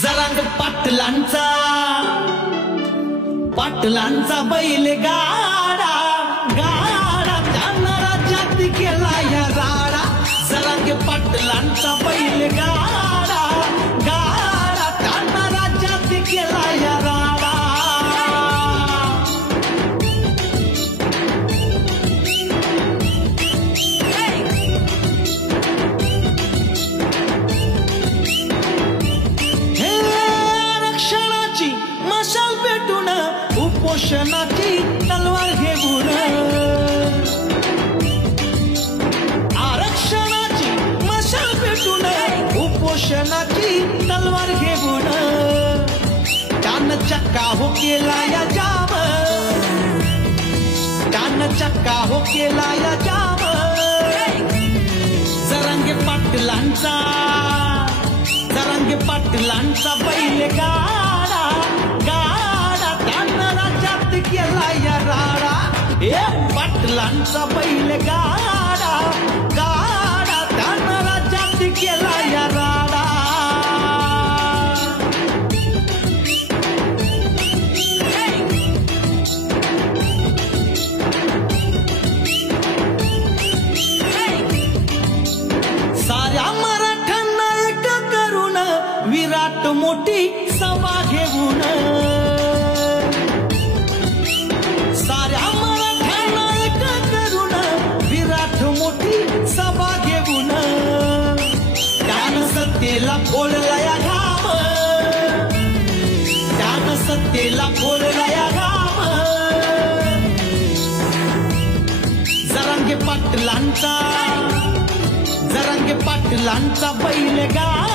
जरांग पाटलांचा बैल गाडा गाडा त्यांना राज्यात केला या राडा जरांग पाटलांचा बैल गाडा गाडा त्यांना राज्यात केला या राडा मशाल पेटून उपोषणाची तलवार घेऊन आरक्षणाची मशाल पेटून उपोषणाची तलवार घेऊन त्यानं चक्का हो केला या जाम त्यानं चक्का हो केला या जाम जरांगे पाटलांचा बैल गाडा गाडा त्यांना राज्यात केला या राडा पाटलांचा बैल गाडा गाडा त्यांना राज्यात केला या राडा साऱ्या मराठ्यांना एक करून विराट मोठी सभा घेऊन साऱ्या मराठ्यांना एक करून विराट मोठी सभा घेऊन त्यानं सत्तेला फोडला या घाम त्यानं सत्तेला फोडला या घाम जरांगे पाटलांचा बैल गाडा